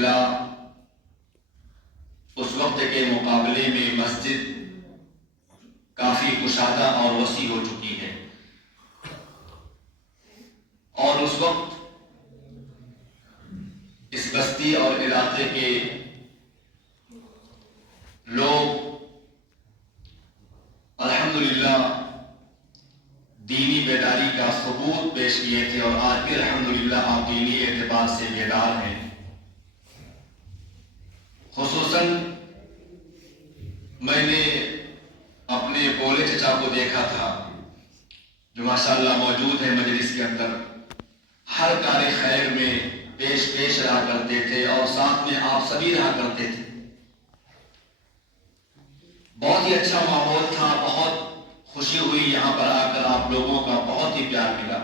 الحمدللہ اس وقت کے مقابلے میں مسجد کافی کشادہ اور وسیع ہو چکی ہے، اور اس وقت اس بستی اور علاقے کے لوگ الحمدللہ دینی بیداری کا ثبوت پیش کیے تھے، اور آج بھی الحمدللہ آپ دینی اعتبار سے بیدار ہیں۔ خصوصاً میں نے اپنے بولے چچا کو دیکھا تھا جو ماشاءاللہ موجود ہے مجلس کے اندر، ہر کار خیر میں پیش رہا کرتے تھے اور ساتھ میں آپ سبھی رہا کرتے تھے۔ بہت ہی اچھا ماحول تھا، بہت خوشی ہوئی یہاں پر آ کر، آپ لوگوں کا بہت ہی پیار ملا،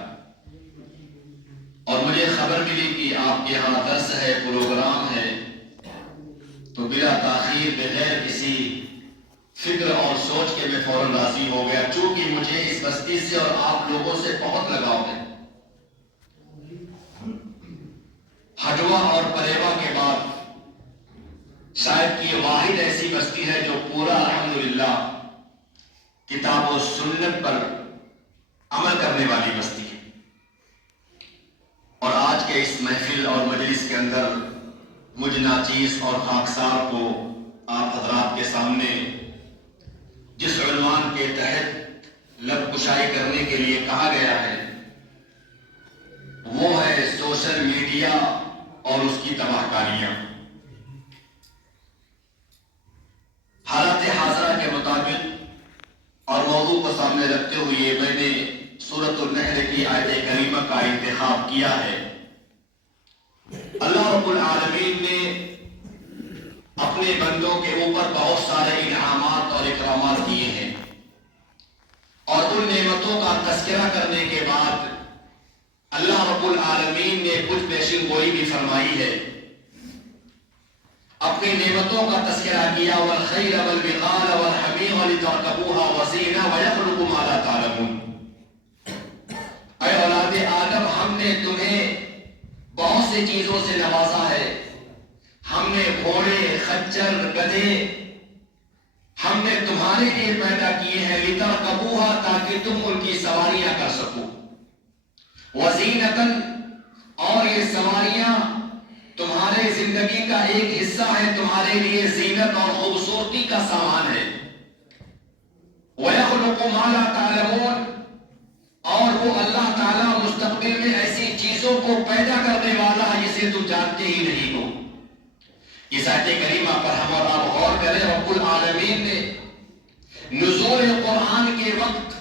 اور مجھے خبر ملی کہ آپ کے یہاں درس ہے، پروگرام ہے، تو بلا تاخیر بغیر کسی فکر اور سوچ کے میں فوراً راضی ہو گیا، چونکہ مجھے اس بستی سے اور آپ لوگوں سے بہت لگاؤ ہے۔ ہجوا اور پریوا کے بعد شاید کہ واحد ایسی بستی ہے جو پورا الحمدللہ کتاب و سنت پر عمل کرنے والی بستی ہے، اور آج کے اس محفل اور مجلس کے اندر مجھ ناچیز اور خاکسار کو آپ حضرات کے سامنے جس عنوان کے تحت لب کشائی کرنے کے لیے کہا گیا ہے وہ ہے سوشل میڈیا اور اس کی تباہ کاریاں۔ حالات حاضرہ کے مطابق اور موضوع کو سامنے رکھتے ہوئے میں نے سورۃ النحل کی آیت کریمہ کا انتخاب کیا ہے۔ اللہ رب العالمین نے اپنے بندوں کے اوپر بہت سارے انعامات اور اکرامات دیے ہیں، اور ان نعمتوں کا تذکرہ کرنے کے بعد اللہ رب العالمین نے کچھ پیشن گوئی بھی فرمائی ہے، اپنی نعمتوں کا تذکرہ کیا، والخیل والبغال والحمیر لترکبوها وزینہ ویخلق ما لا تعلمون۔ اے اولاد آدم، ہم نے تمہیں بہت سی چیزوں سے نوازا ہے، ہم نے گھوڑے، خچر، گدھے ہم نے تمہارے لیے پیدا کیے ہیں، لترکبوها تاکہ تم ان کی سواریاں کر سکو، وزینۃً اور یہ سواریاں تمہارے زندگی کا ایک حصہ ہے، تمہارے لیے زینت اور خوبصورتی کا سامان ہے، وَيَخْلُقُ مَا لَا تَعْلَمُونَ اور وہ اللہ تعالیٰ مستقبل میں ایسی چیزوں کو پیدا کرنے والا ہے جسے تم جانتے ہی نہیں ہو۔ اس آیت کریمہ پر ہم اور آپ غور کریں۔ رب العالمین نے نزول قرآن کے وقت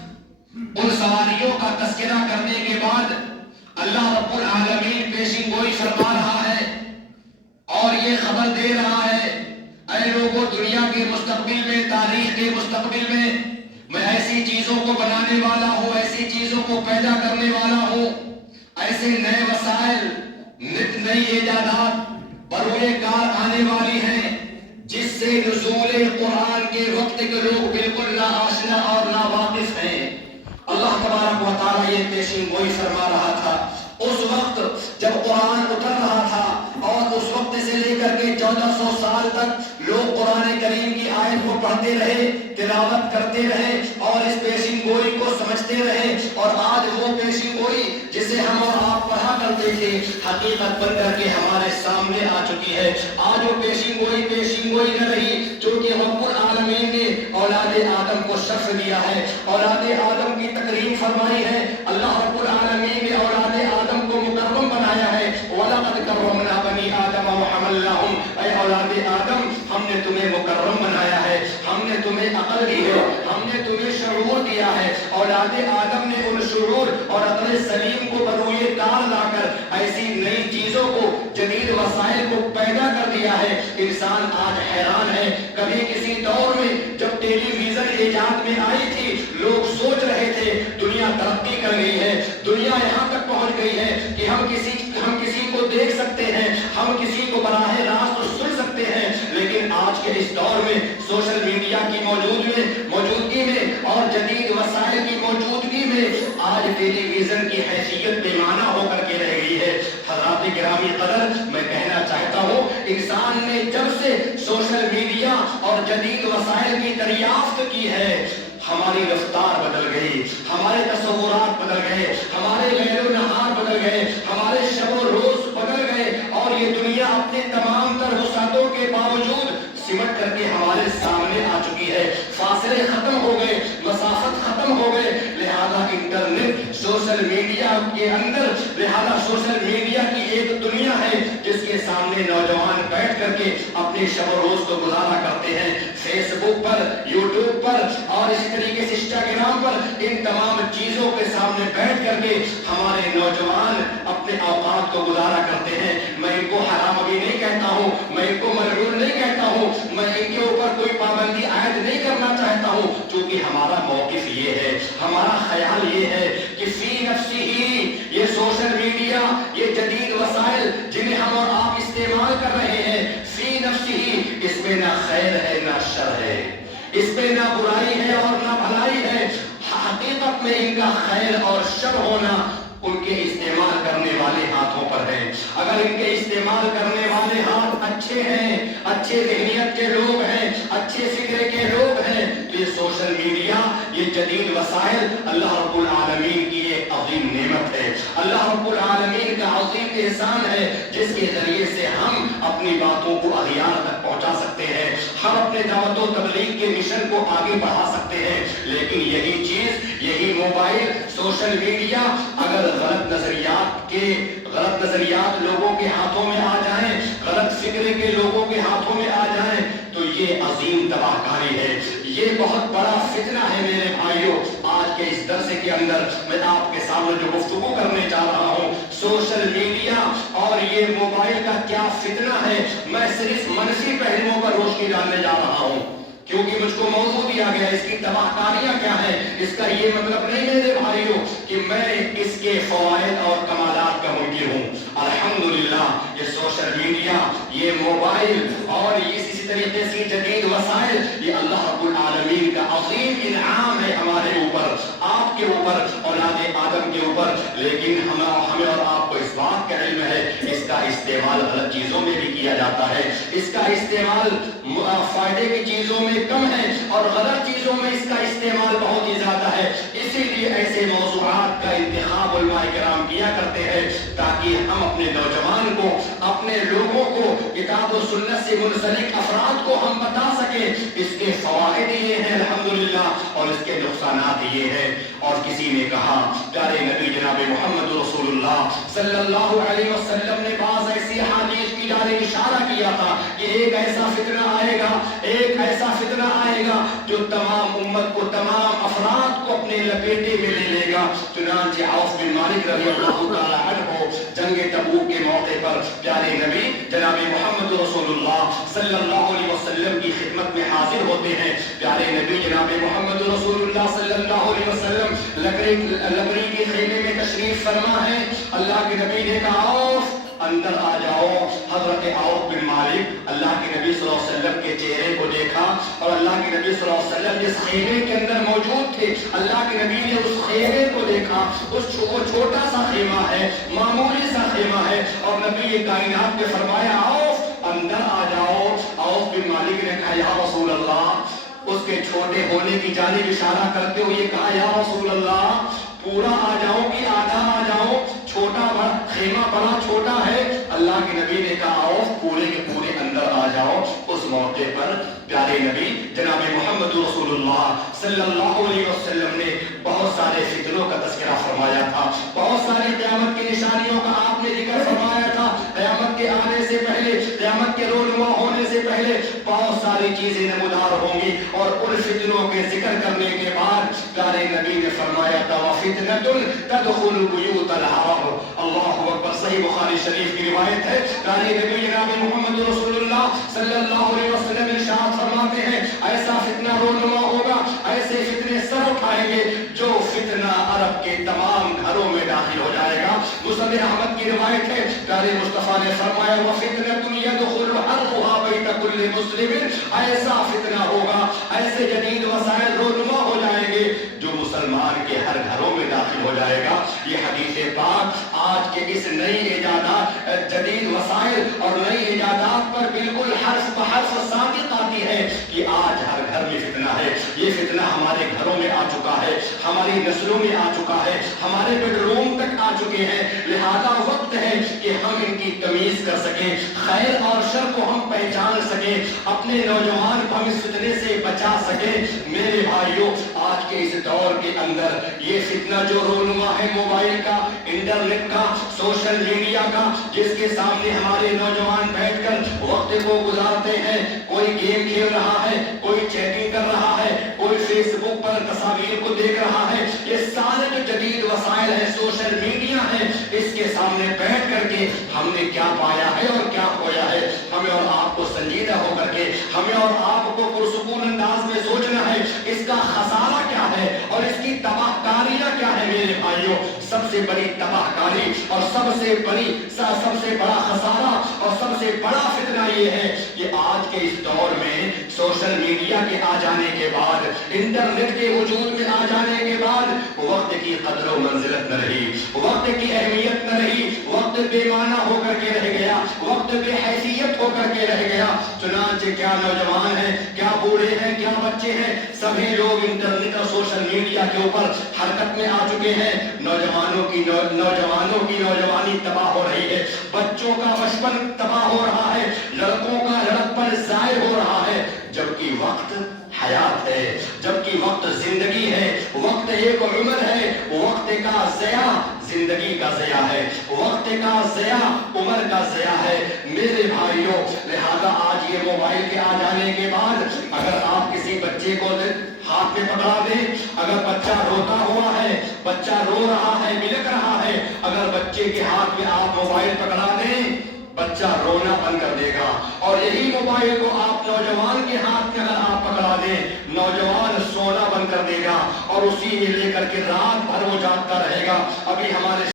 ان سواریوں کا تذکرہ کرنے کے بعد اللہ رب العالمین پیشن گوئی فرما رہا ہے اور یہ خبر دے رہا ہے، اے لوگوں، دنیا کے مستقبل میں، تاریخ کے مستقبل میں ایسی چیزوں کو بنانے والا ہوں، ایسی چیزوں کو پیدا کرنے والا ہوں، ایسے نئے وسائل، نئی ایجادات بروئے کار آنے والی ہیں جس سے نزول قرآن کے وقت کے لوگ بالکل نا آشنا اور نا واقف ہیں۔ اللہ تبارک و تعالیٰ یہ پیشن گوئی فرما رہا تھا اس وقت جب قرآن اتر رہا تھا، اور اس وقت سے لے کر کے 1400 سال تک لوگ قرآن کریم کی آیت کو پڑھتے رہے، تلاوت کرتے رہے اور اس پیشن گوئی کو سمجھتے رہے، اور آج وہ پیشن گوئی جسے ہم اور آپ پڑھا کرتے تھے حقیقت بن کر کے ہمارے سامنے آ چکی ہے۔ آج وہ پیشن گوئی نہ رہی، چونکہ رب العالمین نے اولاد آدم کو شرف دیا ہے، اولاد آدم کی تکریم فرمائی ہے۔ اللہ رب العالمین نے اولاد آدم کو مکرم بنایا ہے، وَلَقَدْ كَرَّمْنَا بَنِي آدَمَ وَحَمَلْنَاهُمْ اے اولاد آدم، ہم نے تمہیں مکرم بنایا ہے، ہم نے تمہیں عقل دی ہے، ہم نے تمہیں شعور دیا ہے۔ اولاد آدم نے ان شعور اور عقل سلیم کو بروئے کار لا کر ایسی نئی چیزوں کو، جدید وسائل کو پیدا کر دیا ہے۔ انسان آج حیران ہے، کبھی کسی دور میں جب ٹیلی ویژن ایجاد میں آئی تھی، لوگ سوچ رہے تھے دنیا ترقی کر گئی ہے، دنیا یہاں تک پہنچ گئی ہے کہ ہم کسی کو دیکھ سکتے ہیں، ہم کسی کو براہ راست سن سکتے ہیں، لیکن آج کے اس دور میں سوشل میڈیا کی موجودگی میں اور جدید وسائل کی موجودگی میں آج ٹیلی ویژن کی حیثیت بے معنی ہو کر کے رہ گئی ہے۔ حضرات گرامی قدر، میں کہنا چاہتا ہوں انسان نے جب سے سوشل میڈیا اور جدید وسائل کی دریافت کی ہے، ہماری رفتار بدل گئی، ہمارے تصورات بدل گئے، ہمارے لیل و نہار بدل گئے، ہمارے شب و روز بدل گئے، اور یہ دنیا اپنے تمام تر وسعتوں کے باوجود سمٹ کر کے ہمارے سامنے آ چکی ہے۔ فاصلے ختم ہو گئے، مسافت ختم ہو گئے، لہذا انٹرنیٹ سوشل میڈیا کے اندر، لہذا سوشل میڈیا کی ایک دنیا ہے جس کے سامنے نوجوان بیٹھ کر کے اپنے شب و روز کو گزارا کرتے ہیں۔ فیس بک پر، یوٹیوب پر اور اسی طریقے سے انسٹاگرام پر ان تمام چیزوں کے سامنے بیٹھ کر کے ہمارے نوجوان اپنے اوقات کو گزارا کرتے ہیں۔ میں ان کو حرام ابھی نہیں کہتا ہوں، میں ان کو ملعون نہیں کہتا ہوں، میں ان کے اوپر کوئی پابندی عائد نہیں کرنا چاہتا ہوں، چونکہ ہمارا موقف یہ ہے، ہمارا خیال یہ ہے کہ فی نفسی ہی یہ سوشل میڈیا، یہ جدید وسائل جنہیں ہم اور آپ استعمال کر رہے ہیں، فی نفسی ہی اس میں نہ خیر ہے نہ شر ہے، اس میں نہ برائی ہے اور نہ بھلائی ہے۔ حقیقت میں ان کا خیر اور شر ہونا ان کے استعمال کرنے والے ہاتھوں پر ہے۔ اگر ان کے استعمال کرنے والے ہاتھ اچھے ہیں، اچھے ذہنیت کے لوگ ہیں، اچھے فکر کے لوگ ہیں، تو یہ سوشل میڈیا، یہ جدید وسائل اللہ رب العالمین کی ایک عظیم نعمت ہے، اللہ رب العالمین کا عظیم احسان ہے، جس کے ذریعے سے ہم اپنی باتوں کو اغیار تک پہنچا سکتے ہیں، ہم اپنے دعوت و تبلیغ کے مشن کو آگے بڑھا سکتے ہیں۔ لیکن یہی چیز، یہی موبائل، سوشل میڈیا اگر غلط نظریات لوگوں کے ہاتھوں میں آ جائیں، غلط فکر کے لوگوں کے ہاتھوں میں آ جائیں، تو یہ عظیم تباہ کاری ہے، یہ بہت بڑا فتنہ ہے میرے بھائیوں۔ آج کے اس درس کے اندر میں آپ کے سامنے جو گفتگو کرنے جا رہا ہوں، سوشل میڈیا اور یہ موبائل کا کیا فتنہ ہے، میں صرف منفی پہلوؤں پر روشنی ڈالنے جا رہا ہوں، کیونکہ مجھ کو موضوع دیا گیا اس کی تباہ کاریاں کیا ہیں۔ اس کا یہ مطلب نہیں میرے بھائیوں کہ میں اس کے فوائد اور کمالات کا منکر ہوں۔ الحمدللہ یہ سوشل میڈیا، یہ موبائل اور اسی طریقے سے جدید وسائل، یہ اللہ رب العالمین کا عظیم انعام ہے ہمارے اوپر، آپ کے اوپر، اولاد آدم کے اوپر۔ لیکن ہمیں اور آپ کو اس بات کا علم ہے اس کا استعمال غلط چیزوں میں بھی کیا جاتا ہے، اس کا استعمال فائدے کی چیزوں میں کم ہے اور غلط چیزوں میں اس کا استعمال بہت ہی زیادہ ہے۔ اسی لیے ایسے موضوعات کا انتخاب علماء کرام کیا کرتے ہیں تاکہ ہم اپنے نوجوان کو، اپنے لوگوں کو، کتاب و سنت سے منسلک افراد کو ہم بتا سکیں اس کے فوائد یہ ہیں الحمدللہ اور اس کے نقصانات یہ ہیں۔ اور کسی نے کہا، پیارے نبی جناب محمد رسول اللہ صلی اللہ علیہ وسلم نے بعض ایسی حدیث کی جانب اشارہ کیا تھا کہ ایک ایسا فتنہ آئے گا، ایک ایسا فتنہ آئے گا جو تمام امت کو، تمام افراد کو اپنے لپیٹے میں لے لے گا۔ چنانچہ عوف بن مالک رضی اللہ تعالی عنہ جنگ تبوک کے موقع پر پیارے نبی جناب محمد رسول اللہ صلی اللہ علیہ وسلم کی خدمت میں حاضر ہوتے ہیں۔ پیارے نبی جناب محمد رسول اللہ صلی اللہ علیہ وسلم لکڑی کے خیمے میں تشریف فرما ہے۔ اللہ کے نبی نے کہا عوف اندر آ جاؤ۔ حضرت عوف بن مالک اللہ کے نبی صلی اللہ علیہ وسلم کے چہرے کو دیکھا اور اللہ کے نبی صلی اللہ علیہ وسلم جس خیمے کے اندر موجود تھے، اللہ کے نبی نے اس خیمے کو دیکھا، وہ چھوٹا سا خیمہ ہے، معمولی سا خیمہ ہے، اور نبی کائنات نے فرمایا عوف اندر آ جاؤ۔ عوف بن مالک نے کہا یا رسول اللہ، اس کے چھوٹے ہونے کی جانب اشارہ کرتے ہوئے کہا یا رسول اللہ پورا آ جاؤ کہ آدھا آ جاؤ، چھوٹا بڑا خیمہ بڑا چھوٹا ہے؟ اللہ کے نبی نے کہا آؤ پورے کے پورے اندر آ جاؤ۔ اس موقع پر پیارے نبی جناب محمد رسول اللہ صلی اللہ علیہ وسلم نے بہت سارے فتنوں کا تذکرہ فرمایا تھا، بہت ساری قیامت کی نشانیوں کا آپ نے ذکر فرمایا تھا۔ قیامت کے آنے سے پہلے، قیامت کے رونما ہونے سے پہلے بہت ساری چیزیں نمودار ہوں گی، اور ان فتنوں کے ذکر کرنے کے بعد پیارے نبی نے فرمایا تھا وَفِتْنَةٌ تَدْخُلُ بُيُوتَ الْعَرَبِ۔ اللہ اکبر، صحیح بخاری شریف کی روایت ہے۔ پیارے نبی جناب محمد رسول اللہ صلی اللہ علیہ وسلم ارشاد فرماتے ہیں ایسا فتنہ رونما ہوگا، ایسے فتنے سر اٹھائیں گے جو فتنہ عرب کے تمام گھروں میں داخل ہو جائے گا۔ مسند احمد کی روایت ہے، پیارے مصطفیٰ نے فرمایا وَفِتْنَةٌ يَدْخُلُ حَرُّهَا بَيْتَ كُلِّ مُسْلِمٍ۔ ایسا فتنہ ہوگا، ایسے جدید وسائل رونما ہو جائیں گے جو مسلمان کے ہر گھروں میں داخل ہو جائے گا۔ یہ حدیث پاک آج کے اس نئی ایجادات، جدید وسائل اور نئی ایجادات پر بحرف صادق آتی ہے کہ آج ہر گھر میں فتنہ ہے. یہ فتنہ ہمارے گھروں میں آ چکا ہے, ہماری نسلوں میں آ چکا ہے, ہمارے بیڈ روم تک آ چکے ہیں. لہذا وقت ہے کہ ہم ان کی تمیز کر سکیں, خیر اور شر کو ہم پہچان سکیں, اپنے نوجوان کو ہم اس فتنے سے بچا سکیں. میرے بھائیوں, آج کے اس دور کے اندر یہ فتنہ جو رونما ہے موبائل کا, انٹرنیٹ کا, سوشل میڈیا کا, جس کے سامنے ہمارے نوجوان بیٹھ کر وقت کو گزارتے ہیں, کوئی گیم کھیل رہا ہے, کوئی چیٹنگ کر رہا ہے, کوئی فیس بک پر تصاویر کو دیکھ رہا ہے, یہ سارے جو جدید وسائل ہیں, سوشل میڈیا ہیں, اس کے سامنے بیٹھ کر کے ہم نے کیا پایا ہے اور کیا کھویا ہے. ہمیں اور آپ کو سنجیدہ ہو کر کے, ہمیں اور آپ کو پرسکون انداز میں سوچنا ہے اس کا خسارہ کیا ہے اور اس کی تباہ کاریاں کیا ہے. میرے بھائیوں, سب سے بڑی تباہ کاری اور سب سے بڑا خسارہ اور سب سے بڑا فتنہ یہ ہے کہ آج کے اس دور میں سوشل میڈیا کے آ جانے کے بعد, انٹرنیٹ کے وجود میں آ جانے کے بعد وقت کی قدر و منزلت نہ رہی, وقت کی اہمیت نہ رہی, وقت بے معنی ہو کر کے رہ گیا, وقت بے حیثیت ہو کر کے رہ گیا. چنانچہ کیا نوجوان ہیں, کیا بوڑھے ہیں, کیا بچے ہیں, سبھی لوگ انٹرنیٹ اور سوشل میڈیا کے اوپر حرکت میں آ چکے ہیں. نوجوانوں کی نوجوانی تباہ ہو رہی ہے, بچوں کا بچپن تباہ ہو رہا ہے, لڑکوں کا لڑکپن ضائع ہو رہا ہے, جبکہ وقت حیات ہے, جبکہ وقت زندگی ہے, وقت ایک عمر ہے, وقت کا ضیاع زندگی کا ضیاع ہے, وقت کا ضیاع عمر کا ضیاع ہے. میرے بھائیوں, لہذا آج یہ موبائل کے آ جانے کے بعد اگر آپ کسی بچے کو ہاتھ میں پکڑا دیں, اگر بچہ روتا ہوا ہے, بچہ رو رہا ہے, بلک رہا ہے, اگر بچے کے ہاتھ میں آپ موبائل پکڑا دیں, بچہ رونا بند کر دے گا. اور یہی موبائل کو آپ نوجوان کے ہاتھ میں اگر آپ پکڑا دیں, نوجوان سونا بند کر دے گا اور اسی میں لے کر کے رات بھر وہ جاگتا رہے گا. ابھی ہمارے